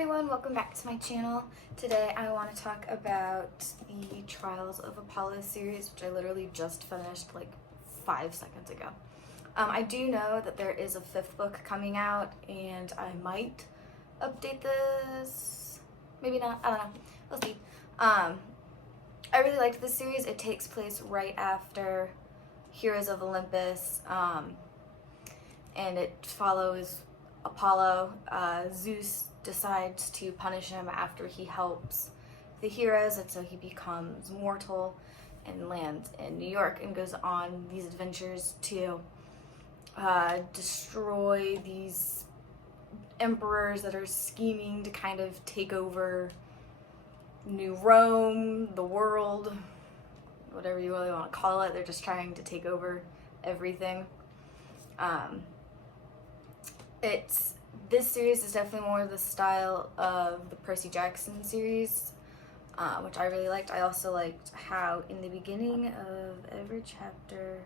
everyone, welcome back to my channel. Today I want to talk about the Trials of Apollo series, which I literally just finished like 5 seconds ago. I do know that there is a 5th book coming out, and I might update this, maybe not, I don't know, we'll see. I really liked this series. It takes place right after Heroes of Olympus, and it follows Apollo. Zeus decides to punish him after he helps the heroes, and so he becomes mortal and lands in New York and goes on these adventures to destroy these emperors that are scheming to kind of take over New Rome, the world, whatever you really want to call it. They're just trying to take over everything. This series is definitely more of the style of the Percy Jackson series, which I really liked. I also liked how in the beginning of every chapter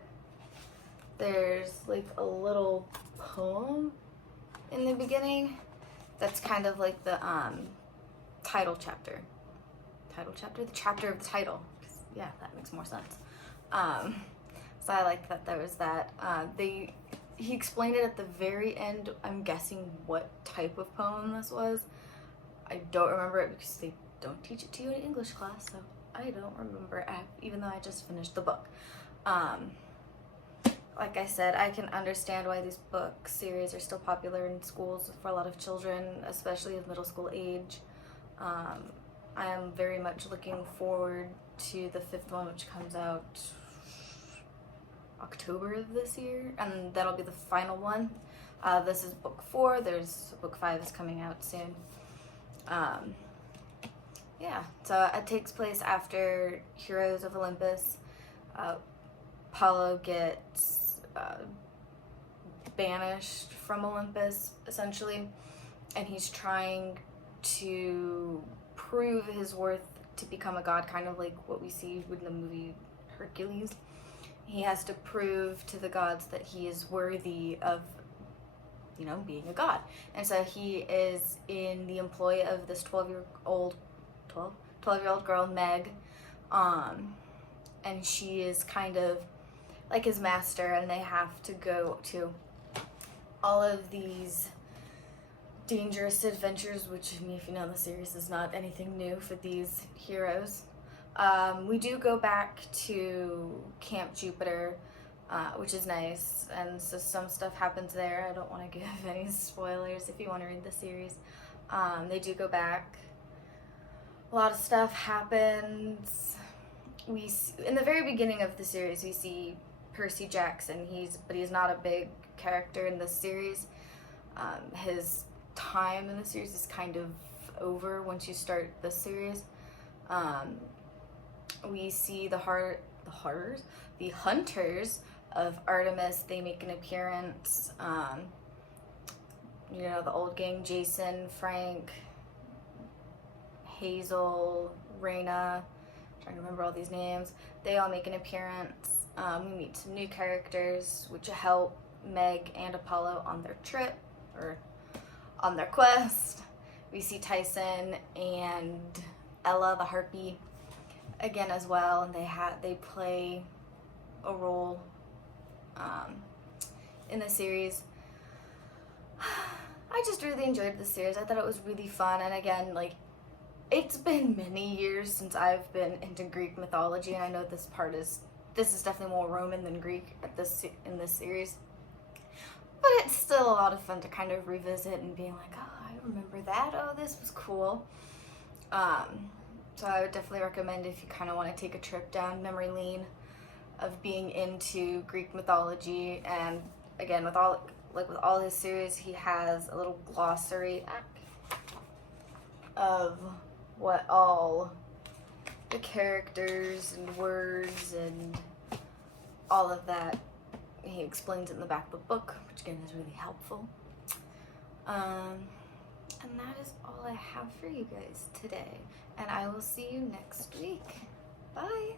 there's like a little poem in the beginning that's kind of like the title chapter. The chapter of the title. Yeah, that makes more sense. So I liked that there was that. He explained it at the very end. I'm guessing what type of poem this was. I don't remember it because they don't teach it to you in English class, so I don't remember it, even though I just finished the book. Like I said, I can understand why these book series are still popular in schools for a lot of children, especially of middle school age. I am very much looking forward to the 5th one, which comes out October of this year, and that'll be the final one. This is book 4. Book 5 is coming out soon. Yeah, so it takes place after Heroes of Olympus. Apollo gets banished from Olympus, essentially, and he's trying to prove his worth to become a god, kind of like what we see in the movie Hercules. He has to prove to the gods that he is worthy of, being a god. And so he is in the employ of this 12-year-old girl, Meg, and she is kind of like his master, and they have to go to all of these dangerous adventures, which, if you know the series, is not anything new for these heroes. We do go back to Camp Jupiter, which is nice, and so some stuff happens there. I don't want to give any spoilers if you want to read the series. They do go back. A lot of stuff happens. In the very beginning of the series, we see Percy Jackson. But he's not a big character in this series. His time in the series is kind of over once you start this series. We see the hunters of Artemis. They make an appearance. The old gang: Jason, Frank, Hazel, Raina. I'm trying to remember all these names. They all make an appearance. We meet some new characters which help Meg and Apollo on their trip, or on their quest. We see Tyson and Ella, the harpy, again as well, and they play a role in the series. I just really enjoyed the series. I thought it was really fun, and again, it's been many years since I've been into Greek mythology, and I know this is definitely more Roman than Greek in this series. But it's still a lot of fun to kind of revisit and being like, oh, I remember that. Oh, this was cool. So I would definitely recommend, if you kind of want to take a trip down memory lane of being into Greek mythology. And again, with all his series, he has a little glossary of what all the characters and words and all of that. He explains it in the back of the book, which again is really helpful. And that is all I have for you guys today. And I will see you next week. Bye!